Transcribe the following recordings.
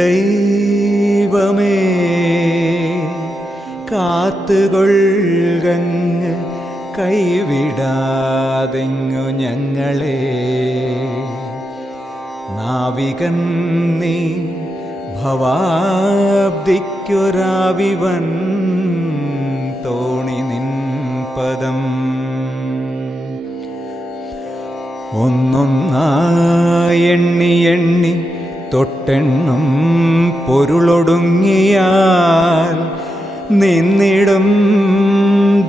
ദൈവമേ കാത്തുകൊള്ളുകങ്ങ് കൈവിടാതെങ്ങു ഞങ്ങളെ. നാവികൻ നീ ഭവാബ്ദിക്കൊരാവിവൻ തോണി നിൻ പദം. ഒന്നൊന്നായി എണ്ണി എണ്ണി തൊട്ടെണ്ണും പൊരുളൊടുങ്ങിയാൽ നിന്നിടും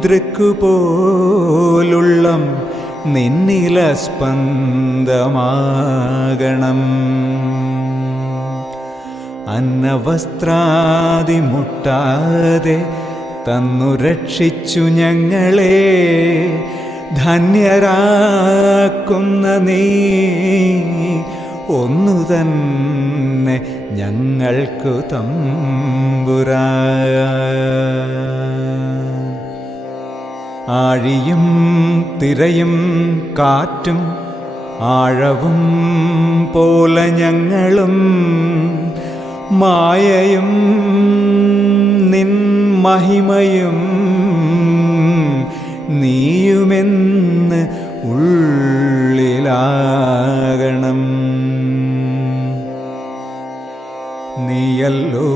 ദൃക്കുപോലുള്ളം നിന്നില സ്പന്ദമാകണം. അന്നവസ്ത്രാദി മുട്ടാതെ തന്നു രക്ഷിച്ചു ഞങ്ങളെ. ധന്യരാക്കുന്ന നീ ഒന്നു തന്നെ ഞങ്ങൾക്കു തമ്പുരാൻ. ആഴിയും തിരയും കാറ്റും ആഴവും പോലെ ഞങ്ങളും മായയും നിൻ മഹിമയും നീയുമെന്ന് ഉള്ളിലാകണം. നീയല്ലോ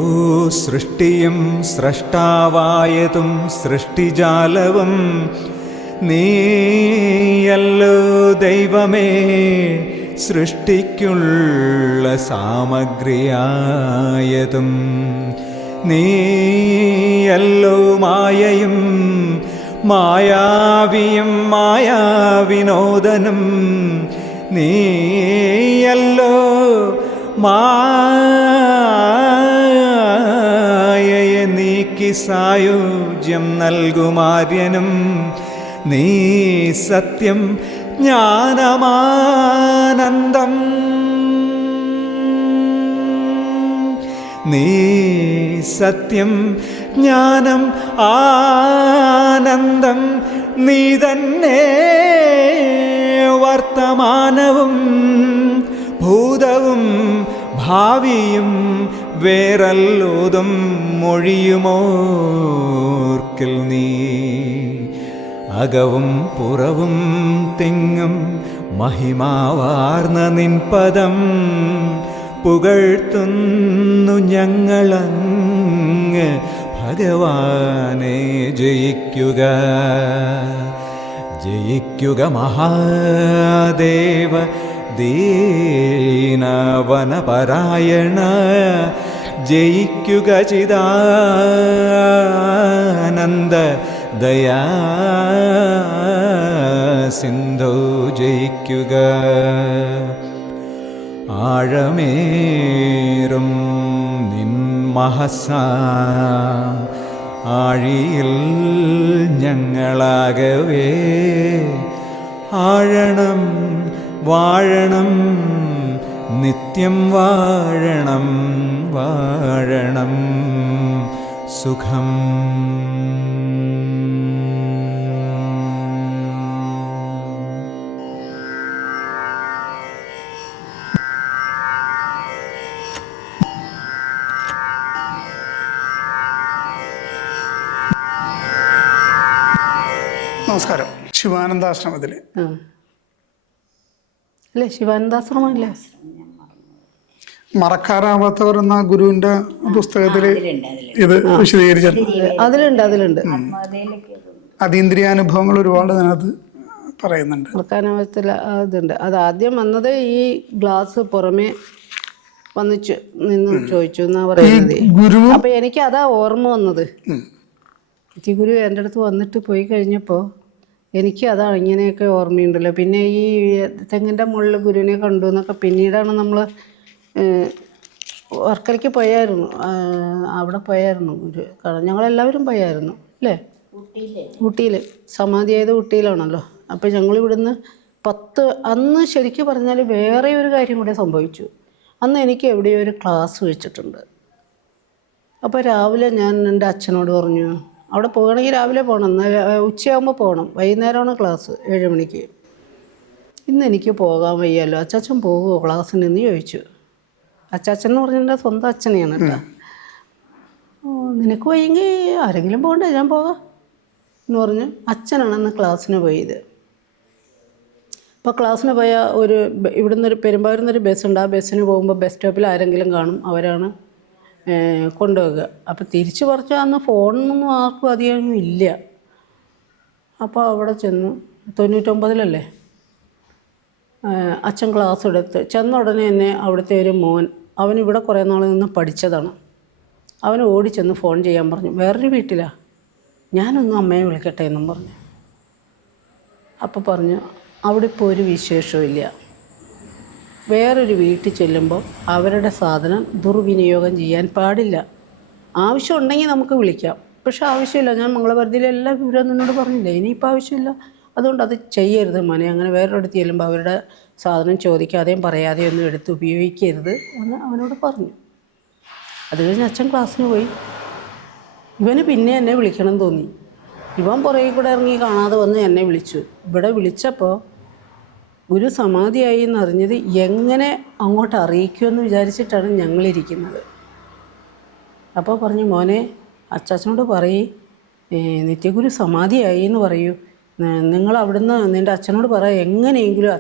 സൃഷ്ടിയും സ്രഷ്ടാവായതും സൃഷ്ടിജാലവും. നീയല്ലോ ദൈവമേ സൃഷ്ടിക്കുള്ള സാമഗ്രിയായതും. നീയല്ലോ മായയും മായാവിയും മായാവിനോദനും. നീയല്ലോ മായയെ നീക്കി സായുജ്യം നൽകുമാര്യനും. നീ സത്യം ജ്ഞാനമാനന്ദം. നീ സത്യം ജ്ഞാനം ആനന്ദം. നീ തന്നെ വർത്തമാനവും ഭൂതവും ഭാവിയും വേറല്ലോതും മൊഴിയുമോർക്കിൽ നീ. അകവും പുറവും തിങ്ങും മഹിമാവാർന്ന നിൻ പദം പുകഴ്ത്തുന്നു ഞങ്ങളങ്ങ്. ഭഗവാനെ ജയിക്കുക ജയിക്കുക മഹാദേവ ദീനവനപരായണ. ജയിക്കുക ചിദാനന്ദ ദയാ സിന്ധു. ജയിക്കുക ആഴമേറും നിൻ മഹസാം ആഴിയിൽ ഞങ്ങളാകവേ. ആഴണം വാഴണം നിത്യം വാഴണം വാഴണം സുഖം. നമസ്കാരം. ശിവാനന്ദാശ്രമത്തില് അല്ലേ? ശിവാനന്ദാശ്രമല്ലേ? മറക്കാറാവാത്തവർ എന്ന ഗുരുവിന്റെ പുസ്തകത്തില് ഇത് വിശദീകരിച്ചിട്ടുണ്ട്. അതിലുണ്ട് അതീന്ദ്രിയാനുഭവങ്ങൾ ഒരുപാട് അതിനകത്ത് പറയുന്നുണ്ട്. മറക്കാനാവത്തില്ല അതുണ്ട്. അത് ആദ്യം വന്നത് ഈ ഗ്ലാസ് പുറമേ വന്നിച്ചു നിന്ന് ചോദിച്ചു എന്നാ പറയുന്നത്. അപ്പൊ എനിക്ക് അതാ ഓർമ്മ വന്നത്. ഗുരു എൻ്റെ അടുത്ത് വന്നിട്ട് പോയി കഴിഞ്ഞപ്പോൾ എനിക്ക് അതാ ഇങ്ങനെയൊക്കെ ഓർമ്മയുണ്ടല്ലോ. പിന്നെ ഈ തെങ്ങിൻ്റെ മുകളിൽ ഗുരുവിനെ കണ്ടു എന്നൊക്കെ പിന്നീടാണ് നമ്മൾ വർക്കലയ്ക്ക് പോയായിരുന്നു. അവിടെ പോയായിരുന്നു ഗുരു കാണാൻ. ഞങ്ങളെല്ലാവരും പോയായിരുന്നു അല്ലേ? ഊട്ടിയിൽ സമാധിയായത് ഊട്ടിയിലാണല്ലോ. അപ്പോൾ ഞങ്ങളിവിടുന്ന് അന്ന് ശരിക്കും പറഞ്ഞാൽ വേറെ ഒരു കാര്യം കൂടെ സംഭവിച്ചു. അന്ന് എനിക്ക് എവിടെയോ ഒരു ക്ലാസ് വെച്ചിട്ടുണ്ട്. അപ്പോൾ രാവിലെ ഞാൻ എൻ്റെ അച്ഛനോട് പറഞ്ഞു അവിടെ പോകണമെങ്കിൽ രാവിലെ പോകണം, ഉച്ചയാകുമ്പോൾ പോകണം, വൈകുന്നേരമാണ് ക്ലാസ് 7 മണിക്ക്. ഇന്ന് എനിക്ക് പോകാൻ വയ്യല്ലോ, അച്ചാച്ചൻ പോകുമോ ക്ലാസ്സിന് എന്ന് ചോദിച്ചു. അച്ചാച്ചൻ എന്ന് പറഞ്ഞാൽ സ്വന്തം അച്ഛനെയാണ് കേട്ടോ. നിനക്ക് വയ്യെങ്കിൽ ആരെങ്കിലും പോകണ്ടേ, ഞാൻ പോകാം എന്ന് പറഞ്ഞു. അച്ഛനാണ് അന്ന് ക്ലാസ്സിന് പോയത്. അപ്പോൾ ക്ലാസ്സിന് പോയ ഇവിടുന്ന് പെരുമ്പാവൂരിൽ നിന്നൊരു ബസ്സുണ്ട്. ആ ബസ്സിന് പോകുമ്പോൾ ബസ് സ്റ്റോപ്പിൽ ആരെങ്കിലും കാണും, അവരാണ് കൊണ്ടുപോകുക. അപ്പോൾ തിരിച്ച് പറിച്ചാൽ അന്ന് ഫോണൊന്നും ആർക്കും അധികം ഇല്ല. അപ്പോൾ അവിടെ ചെന്നു. 99-ലല്ലേ അച്ഛൻ ക്ലാസ് എടുത്ത് ചെന്ന ഉടനെ തന്നെ അവിടുത്തെ ഒരു മോൻ, അവനിവിടെ കുറേ നാൾ നിന്ന് പഠിച്ചതാണ്, അവൻ ഓടിച്ചെന്ന് ഫോൺ ചെയ്യാൻ പറഞ്ഞു. വേറൊരു വീട്ടിലാണ്, ഞാനൊന്നും അമ്മയെ വിളിക്കട്ടെ എന്നും പറഞ്ഞു. അപ്പോൾ പറഞ്ഞു അവിടെ ഇപ്പോൾ ഒരു വിശേഷവും ഇല്ല, വേറൊരു വീട്ടിൽ ചെല്ലുമ്പോൾ അവരുടെ സാധനം ദുർവിനിയോഗം ചെയ്യാൻ പാടില്ല. ആവശ്യമുണ്ടെങ്കിൽ നമുക്ക് വിളിക്കാം, പക്ഷെ ആവശ്യമില്ല. ഞാൻ മംഗളപരിധിയിലെ എല്ലാ വിവരവും നിന്നോട് പറഞ്ഞില്ലേ, ഇനിയിപ്പോൾ ആവശ്യമില്ല, അതുകൊണ്ട് അത് ചെയ്യരുത് മോനെ. അങ്ങനെ വേറൊരിടത്ത് ചെല്ലുമ്പോൾ അവരുടെ സാധനം ചോദിക്കാതെയും പറയാതെയും ഒന്നും എടുത്ത് ഉപയോഗിക്കരുത് എന്ന് അവനോട് പറഞ്ഞു. അത് കഴിഞ്ഞ് അച്ഛൻ ക്ലാസ്സിന് പോയി. ഇവന് പിന്നെ എന്നെ വിളിക്കണം തോന്നി. ഇവൻ പുറകെ കൂടെ ഇറങ്ങി കാണാതെ വന്ന് എന്നെ വിളിച്ചു. ഇവിടെ വിളിച്ചപ്പോൾ ഗുരു സമാധിയായി എന്നറിഞ്ഞത് എങ്ങനെ അങ്ങോട്ട് അറിയിക്കുമെന്ന് വിചാരിച്ചിട്ടാണ് ഞങ്ങളിരിക്കുന്നത്. അപ്പോൾ പറഞ്ഞു, മോനെ അച്ചാച്ചനോട് പറയ്, നിത്യഗുരു സമാധിയായി എന്ന് പറയൂ, നിങ്ങൾ അവിടുന്ന് നിൻ്റെ അച്ഛനോട് പറ, എങ്ങനെയെങ്കിലും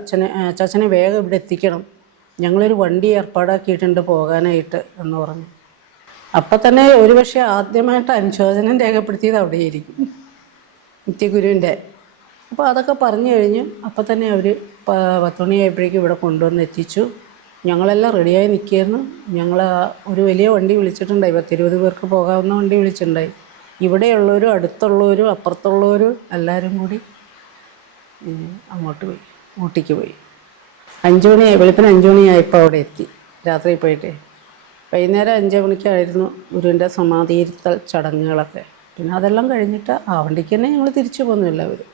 അച്ചാച്ചനെ വേഗം ഇവിടെ എത്തിക്കണം, ഞങ്ങളൊരു വണ്ടി ഏർപ്പാടാക്കിയിട്ടുണ്ട് പോകാനായിട്ട് എന്ന് പറഞ്ഞു. അപ്പം തന്നെ ഒരുപക്ഷെ ആദ്യമായിട്ട് അനുശോചനം രേഖപ്പെടുത്തിയത് അവിടെയായിരിക്കും, നിത്യഗുരുവിൻ്റെ. അപ്പോൾ അതൊക്കെ പറഞ്ഞു കഴിഞ്ഞ് അപ്പം തന്നെ അവർ 10 മണിയായപ്പോഴേക്കും ഇവിടെ കൊണ്ടുവന്ന് എത്തിച്ചു. ഞങ്ങളെല്ലാം റെഡിയായി നിൽക്കുകയായിരുന്നു. ഞങ്ങൾ ഒരു വലിയ വണ്ടി വിളിച്ചിട്ടുണ്ടായി, 10-20 പേർക്ക് പോകാവുന്ന വണ്ടി വിളിച്ചിട്ടുണ്ടായി. ഇവിടെയുള്ളവരും അടുത്തുള്ളവരും അപ്പുറത്തുള്ളവരും എല്ലാവരും കൂടി അങ്ങോട്ട് പോയി, ഊട്ടിക്ക് പോയി. 5 മണിയായി, വെളുപ്പിന് 5 മണിയായപ്പോൾ അവിടെ എത്തി. രാത്രി പോയിട്ട് വൈകുന്നേരം 5 മണിക്കായിരുന്നു ഗുരുവിൻ്റെ സമാധിയിരുത്തൽ ചടങ്ങുകളൊക്കെ. പിന്നെ അതെല്ലാം കഴിഞ്ഞിട്ട് ആ വണ്ടിക്ക് തന്നെ ഞങ്ങൾ തിരിച്ചു പോന്നു എല്ലാവരും.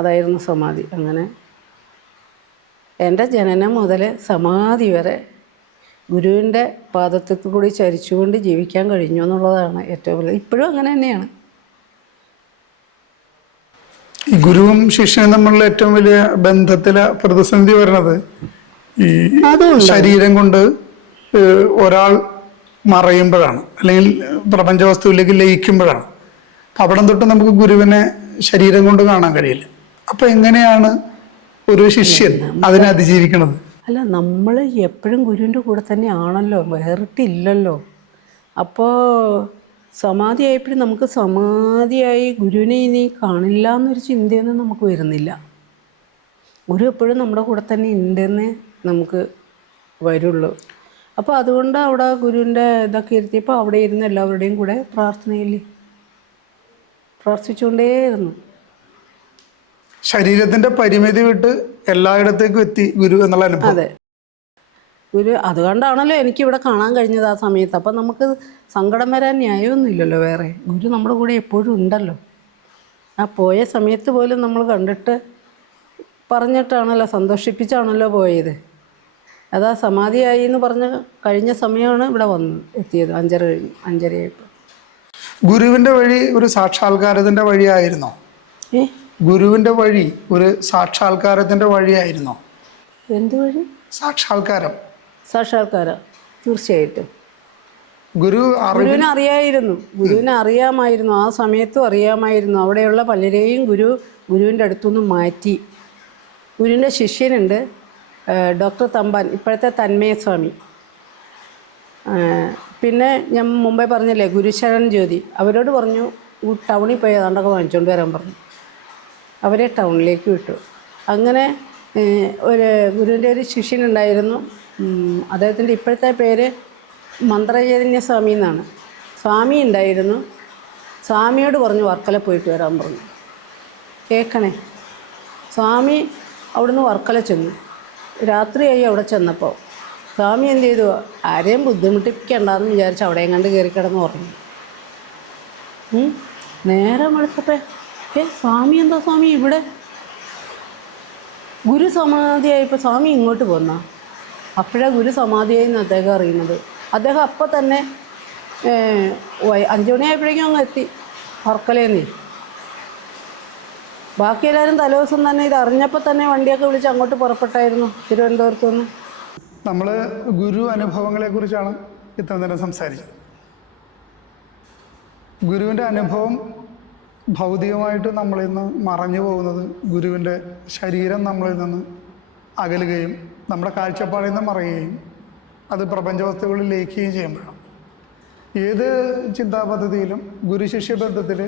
അതായിരുന്നു സമാധി. അങ്ങനെ എൻ്റെ ജനനം മുതൽ സമാധി വരെ ഗുരുവിൻ്റെ പാദത്തിൽ കൂടി ചരിച്ചുകൊണ്ട് ജീവിക്കാൻ കഴിഞ്ഞു എന്നുള്ളതാണ് ഏറ്റവും വലിയ. ഇപ്പോഴും അങ്ങനെ തന്നെയാണ്. ഈ ഗുരുവും ശിഷ്യനും തമ്മിലുള്ള ഏറ്റവും വലിയ ബന്ധത്തിലെ പ്രതിസന്ധി വരുന്നത് ഈ ശരീരം കൊണ്ട് ഒരാൾ മറയുമ്പോഴാണ്, അല്ലെങ്കിൽ പ്രപഞ്ച വസ്തുവിലേക്ക് ലയിക്കുമ്പോഴാണ്. അവിടം തൊട്ട് നമുക്ക് ഗുരുവിനെ ശരീരം കൊണ്ട് കാണാൻ കഴിയില്ല. അപ്പൊ എങ്ങനെയാണ് ഒരു ശിഷ്യൻ അതിനെ അതിജീവിക്കണത്? അല്ല, നമ്മൾ എപ്പോഴും ഗുരുവിൻ്റെ കൂടെ തന്നെ ആണല്ലോ, വേറിട്ടില്ലല്ലോ. അപ്പോൾ സമാധിയായപ്പോഴും നമുക്ക് സമാധിയായി ഗുരുവിനെ ഇനി കാണില്ല എന്നൊരു ചിന്തയൊന്നും നമുക്ക് വരുന്നില്ല. ഗുരു എപ്പോഴും നമ്മുടെ കൂടെ തന്നെ ഉണ്ടെന്നേ നമുക്ക് വരുള്ളൂ. അപ്പോൾ അതുകൊണ്ട് അവിടെ ഗുരുവിൻ്റെ ഇതൊക്കെ ഇരുത്തിയപ്പോൾ അവിടെ ഇരുന്ന് എല്ലാവരുടെയും കൂടെ പ്രാർത്ഥിച്ചുകൊണ്ടേയിരുന്നു. ശരീരത്തിന്റെ പരിമിതി വിട്ട് എല്ലായിടത്തേക്കും എത്തി ഗുരു എന്നുള്ള അനുഭവം. അതെ, ഗുരു അതുകൊണ്ടാണല്ലോ എനിക്കിവിടെ കാണാൻ കഴിഞ്ഞത് ആ സമയത്ത്. അപ്പം നമുക്ക് സങ്കടം വരാൻ ന്യായമൊന്നുമില്ലല്ലോ വേറെ. ഗുരു നമ്മുടെ കൂടെ എപ്പോഴും ഉണ്ടല്ലോ. ആ പോയ സമയത്ത് പോലും നമ്മൾ കണ്ടിട്ട് പറഞ്ഞിട്ടാണല്ലോ, സന്തോഷിപ്പിച്ചാണല്ലോ പോയത്. അതാ സമാധിയായി എന്ന് പറഞ്ഞ് കഴിഞ്ഞ സമയമാണ് ഇവിടെ എത്തിയത്. 5:30 ഗുരുവിന്റെ വഴി ഒരു സാക്ഷാത്കാരത്തിന്റെ വഴിയായിരുന്നോ? ഗുരുവിന്റെ വഴി ഒരു സാക്ഷാത്കാരത്തിന്റെ വഴിയായിരുന്നോ? എന്ത് വഴി? സാക്ഷാത്കാരം. തീർച്ചയായിട്ടും ഗുരുവിനെ അറിയാമായിരുന്നു. ആ സമയത്തും അറിയാമായിരുന്നു. അവിടെയുള്ള പലരെയും ഗുരുവിൻ്റെ അടുത്തുനിന്ന് മാറ്റി. ഗുരുവിൻ്റെ ശിഷ്യനുണ്ട് ഡോക്ടർ തമ്പാൻ, ഇപ്പോഴത്തെ തന്മയസ്വാമി. പിന്നെ ഞാൻ മുമ്പേ പറഞ്ഞില്ലേ ഗുരുശരൺ ജ്യോതി, അവരോട് പറഞ്ഞു ടൗണിൽ പോയി അതാണ്ടൊക്കെ വാങ്ങിച്ചുകൊണ്ട് വരാൻ പറഞ്ഞു. അവരെ ടൗണിലേക്ക് വിട്ടു. അങ്ങനെ ഗുരുവിൻ്റെ ഒരു ശിഷ്യനുണ്ടായിരുന്നു. അദ്ദേഹത്തിൻ്റെ ഇപ്പോഴത്തെ പേര് മന്ത്രചൈതന്യ സ്വാമി എന്നാണ്. സ്വാമി ഉണ്ടായിരുന്നു. സ്വാമിയോട് പറഞ്ഞു വർക്കല പോയിട്ട് വരാൻ പറഞ്ഞു. കേൾക്കണേ, സ്വാമി അവിടുന്ന് വർക്കല ചെന്നു. രാത്രിയായി അവിടെ ചെന്നപ്പോൾ സ്വാമി എന്ത് ചെയ്തു, ആരെയും ബുദ്ധിമുട്ടിപ്പിക്കണ്ടെന്ന് വിചാരിച്ച് അവിടെയും കണ്ട് കയറി കിടന്ന് ഉറങ്ങി. നേരം വെളുത്തപ്പോൾ സ്വാമി എന്താ സ്വാമി ഇവിടെ? ഗുരു സമാധിയായപ്പോൾ സ്വാമി ഇങ്ങോട്ട് പോന്നാ. അപ്പോഴാണ് ഗുരു സമാധിയായി എന്ന് അദ്ദേഹം അറിയുന്നത്. അദ്ദേഹം അപ്പം തന്നെ 5 മണിയായപ്പോഴേക്കും അങ്ങ് എത്തി വർക്കലേന്നേ. ബാക്കി എല്ലാവരും തലേദിവസം തന്നെ ഇത് അറിഞ്ഞപ്പോൾ തന്നെ വണ്ടിയൊക്കെ വിളിച്ച് അങ്ങോട്ട് പുറപ്പെട്ടായിരുന്നു തിരുവനന്തപുരത്ത് നിന്ന്. നമ്മൾ ഗുരു അനുഭവങ്ങളെക്കുറിച്ചാണ് ഇത്ര നേരം സംസാരിച്ചത്. ഗുരുവിൻ്റെ അനുഭവം ഭൗതികമായിട്ട് നമ്മളിൽ നിന്ന് മറഞ്ഞു പോകുന്നത് ഗുരുവിൻ്റെ ശരീരം നമ്മളിൽ നിന്ന് അകലുകയും നമ്മുടെ കാഴ്ചപ്പാടിൽ നിന്ന് മറയുകയും അത് പ്രപഞ്ച വസ്തുക്കളിൽ ലയിക്കുകയും ചെയ്യുമ്പോഴാണ്. ഏത് ചിന്താപദ്ധതിയിലും ഗുരു ശിഷ്യ ബന്ധത്തിൽ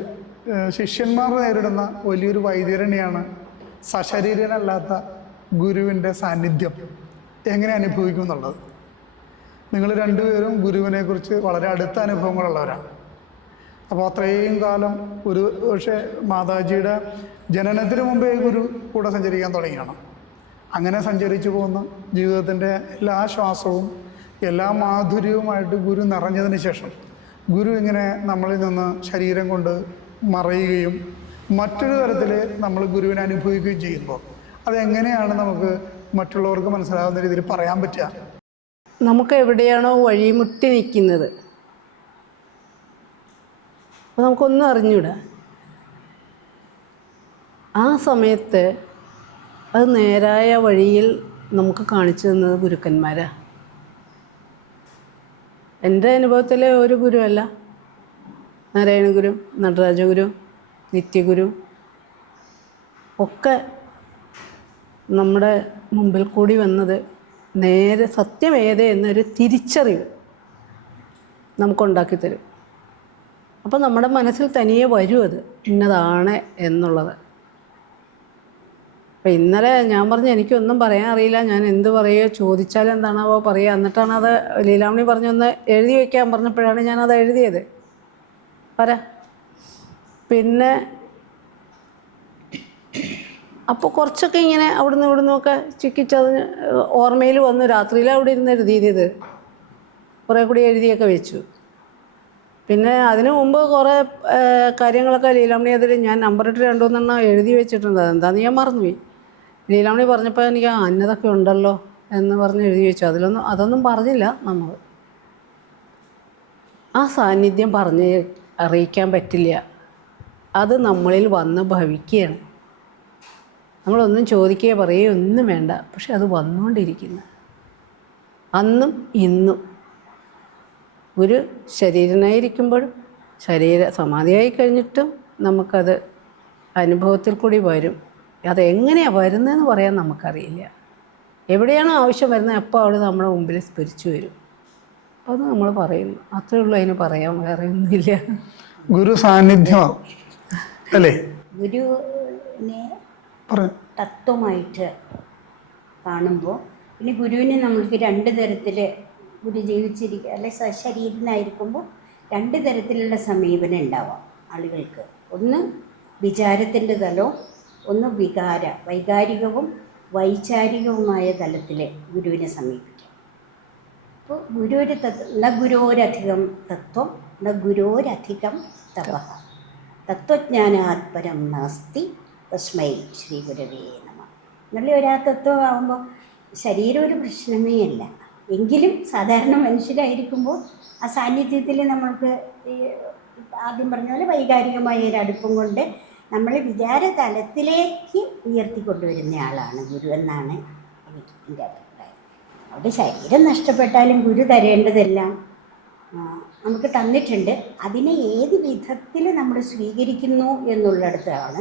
ശിഷ്യന്മാർ നേരിടുന്ന വലിയൊരു വൈതരണിയാണ് സശരീരനല്ലാത്ത ഗുരുവിൻ്റെ സാന്നിധ്യം എങ്ങനെ അനുഭവിക്കും എന്നുള്ളത്. നിങ്ങൾ രണ്ടുപേരും ഗുരുവിനെക്കുറിച്ച് വളരെ അടുത്ത അനുഭവങ്ങളുള്ളവരാണ്. അപ്പോൾ അത്രയും കാലം ഒരു പക്ഷേ മാതാജിയുടെ ജനനത്തിന് മുമ്പേ ഗുരു കൂടെ സഞ്ചരിക്കാൻ തുടങ്ങിയാണ്. അങ്ങനെ സഞ്ചരിച്ചു പോകുന്ന ജീവിതത്തിൻ്റെ എല്ലാ ശ്വാസവും എല്ലാ മാധുര്യവുമായിട്ട് ഗുരു നിറഞ്ഞതിന് ശേഷം ഗുരു ഇങ്ങനെ നമ്മളിൽ നിന്ന് ശരീരം കൊണ്ട് മറയുകയും മറ്റൊരു തരത്തിൽ നമ്മൾ ഗുരുവിനെ അനുഭവിക്കുകയും ചെയ്യുമ്പോൾ അതെങ്ങനെയാണ് നമുക്ക് മറ്റുള്ളവർക്ക് മനസ്സിലാകുന്ന രീതിയിൽ പറയാൻ പറ്റുക? നമുക്ക് എവിടെയാണോ വഴിമുട്ടി നിൽക്കുന്നത് അപ്പോൾ നമുക്കൊന്നും അറിഞ്ഞൂടാ. ആ സമയത്ത് അത് നേരായ വഴിയിൽ നമുക്ക് കാണിച്ചു തന്നത് ഗുരുക്കന്മാരാണ്. എൻ്റെ അനുഭവത്തിൽ ഒരു ഗുരുവല്ല, നാരായണഗുരു, നടരാജഗുരു, നിത്യഗുരു ഒക്കെ നമ്മുടെ മുമ്പിൽ കൂടി വന്നത് നേരെ സത്യം ഏത് എന്നൊരു തിരിച്ചറിവ് നമുക്കുണ്ടാക്കി തരും. അപ്പോൾ നമ്മുടെ മനസ്സിൽ തനിയെ വരും അത് ഇന്നതാണ് എന്നുള്ളത്. അപ്പം ഇന്നലെ ഞാൻ പറഞ്ഞു എനിക്കൊന്നും പറയാൻ അറിയില്ല, ഞാൻ എന്ത് പറയുക, ചോദിച്ചാൽ എന്താണാവോ പറയുക, എന്നിട്ടാണ് അത് ലീലാമണി പറഞ്ഞൊന്ന് എഴുതി വയ്ക്കാൻ പറഞ്ഞപ്പോഴാണ് ഞാനത് എഴുതിയത്. പിന്നെ അപ്പോൾ കുറച്ചൊക്കെ ഇങ്ങനെ അവിടുന്ന് ഇവിടുന്നൊക്കെ ചിക്കിച്ചതിന് ഓർമ്മയിൽ വന്നു. രാത്രിയിൽ അവിടെ ഇരുന്ന് എഴുതിയത് കുറേ കൂടി എഴുതിയൊക്കെ വെച്ചു. പിന്നെ അതിനു മുമ്പ് കുറേ കാര്യങ്ങളൊക്കെ ലീലാമണി അതിൽ ഞാൻ നമ്പറിട്ട് 2-3 എഴുതി വെച്ചിട്ടുണ്ട്. അതെന്താണെന്ന് ഞാൻ മറന്നുപോയി. ലീലാമണി പറഞ്ഞപ്പോൾ എനിക്ക് അന്നതൊക്കെ ഉണ്ടല്ലോ എന്ന് പറഞ്ഞ് എഴുതി വെച്ചു. അതൊന്നും പറഞ്ഞില്ല. നമ്മൾ ആ സാന്നിധ്യം പറഞ്ഞ് അറിയിക്കാൻ പറ്റില്ല. അത് നമ്മളിൽ വന്ന് ഭവിക്കുകയാണ്. നമ്മളൊന്നും ചോദിക്കുകയോ പറയുകയോ ഒന്നും വേണ്ട, പക്ഷെ അത് വന്നുകൊണ്ടിരിക്കുന്നു അന്നും ഇന്നും. ഒരു ശരീരനായിരിക്കുമ്പോഴും സമാധിയായി കഴിഞ്ഞിട്ടും നമുക്കത് അനുഭവത്തിൽ കൂടി വരും. അതെങ്ങനെയാണ് വരുന്നതെന്ന് പറയാൻ നമുക്കറിയില്ല. എവിടെയാണോ ആവശ്യം വരുന്നത് അപ്പോൾ അവിടെ നമ്മുടെ മുമ്പിൽ സ്ഫരിച്ചു വരും. അത് നമ്മൾ പറയുന്നു, അത്രേ ഉള്ളൂ. അതിന് പറയാൻ വേറെ ഒന്നുമില്ല. ഗുരു സാന്നിധ്യമാവും അല്ലേ? ഗുരുവിനെ തത്വമായിട്ട് കാണുമ്പോൾ പിന്നെ ഗുരുവിനെ നമ്മൾക്ക് 2 തരത്തിൽ ഗുരു ജീവിച്ചിരിക്കുക അല്ലെ ശരീരനായിരിക്കുമ്പോൾ 2 തരത്തിലുള്ള സമീപനം ഉണ്ടാവാം ആളുകൾക്ക്. ഒന്ന് വിചാരത്തിൻ്റെ തലവും ഒന്ന് വൈകാരികവും വൈചാരികവുമായ തലത്തിൽ ഗുരുവിനെ സമീപിക്കാം. അപ്പോൾ ഗുരോരധികം തത്വം ന ഗുരോരധികം തപഃ തത്വജ്ഞാനാത്പരം നാസ്തി തസ്മൈ ശ്രീ ഗുരവേ നമഃ എന്നുള്ള ഒരാ തത്വമാകുമ്പോൾ ശരീരം ഒരു പ്രശ്നമേ അല്ല. എങ്കിലും സാധാരണ മനുഷ്യരായിരിക്കുമ്പോൾ ആ സാന്നിധ്യത്തിൽ നമ്മൾക്ക് ആദ്യം പറഞ്ഞ പോലെ വൈകാരികമായ ഒരു അടുപ്പം കൊണ്ട് നമ്മളെ വിചാരതലത്തിലേക്ക് ഉയർത്തിക്കൊണ്ടുവരുന്ന ആളാണ് ഗുരു എന്നാണ് എൻ്റെ അഭിപ്രായം. അവിടെ ശരീരം നഷ്ടപ്പെട്ടാലും ഗുരു തരേണ്ടതെല്ലാം നമുക്ക് തന്നിട്ടുണ്ട്. അതിനെ ഏത് വിധത്തിൽ നമ്മൾ സ്വീകരിക്കുന്നു എന്നുള്ളിടത്താണ്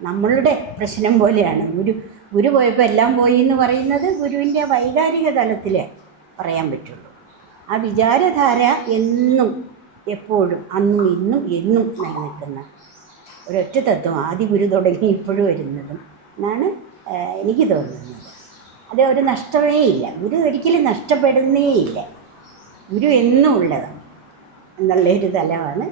നമ്മളുടെ പ്രശ്നം പോലെയാണ്. ഗുരു പോയപ്പോൾ എല്ലാം പോയി എന്ന് പറയുന്നത് ഗുരുവിൻ്റെ വൈകാരിക തലത്തിൽ പറയാൻ പറ്റുള്ളൂ. ആ വിചാരധാര എന്നും എപ്പോഴും അന്നും ഇന്നും എന്നും നിലനിൽക്കുന്ന ഒരൊറ്റ തത്വം ആദ്യ ഗുരു തുടങ്ങി ഇപ്പോഴും വരുന്നതും എന്നാണ് എനിക്ക് തോന്നുന്നത്. അത് ഒരു നഷ്ടമേ ഇല്ല. ഗുരു ഒരിക്കലും നഷ്ടപ്പെടുന്നേ ഇല്ല. ഗുരു എന്നും ഉള്ളതാണ് എന്നുള്ളൊരു തലമാണ്.